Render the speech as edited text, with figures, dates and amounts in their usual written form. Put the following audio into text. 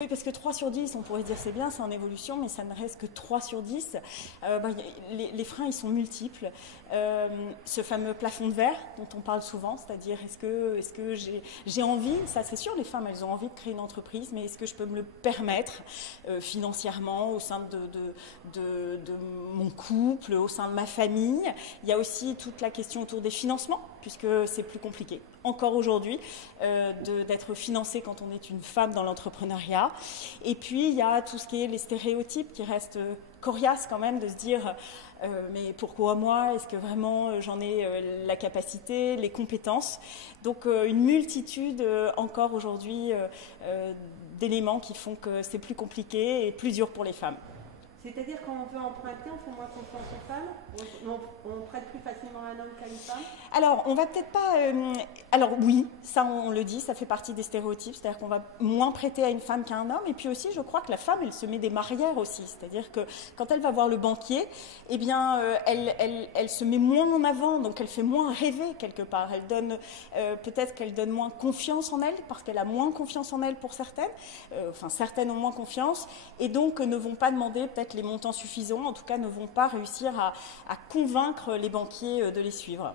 Oui, parce que 3 sur 10, on pourrait se dire c'est bien, c'est en évolution, mais ça ne reste que 3 sur 10. Les freins, ils sont multiples. Ce fameux plafond de verre dont on parle souvent, c'est-à-dire est-ce que j'ai envie, ça c'est sûr, les femmes, elles ont envie de créer une entreprise, mais est-ce que je peux me le permettre financièrement au sein de mon couple, au sein de ma famille. Il y a aussi toute la question autour des financements, puisque c'est plus compliqué encore aujourd'hui d'être financé quand on est une femme dans l'entrepreneuriat. Et puis il y a tout ce qui est les stéréotypes qui restent coriaces quand même, de se dire mais pourquoi moi? Est-ce que vraiment j'en ai la capacité, les compétences? Donc une multitude encore aujourd'hui d'éléments qui font que c'est plus compliqué et plus dur pour les femmes. C'est-à-dire quand on veut emprunter, on fait moins confiance aux femmes, on prête plus facilement à un homme qu'à une femme. Alors, on va peut-être pas. Alors oui, ça on le dit, ça fait partie des stéréotypes, c'est-à-dire qu'on va moins prêter à une femme qu'à un homme. Et puis aussi, je crois que la femme, elle se met des barrières aussi, c'est-à-dire que quand elle va voir le banquier, eh bien, elle se met moins en avant, donc elle fait moins rêver quelque part. Elle donne peut-être qu'elle donne moins confiance en elle parce qu'elle a moins confiance en elle pour certaines. Enfin, certaines ont moins confiance et donc ne vont pas demander peut-être les montants suffisants, en tout cas ne vont pas réussir à convaincre les banquiers de les suivre.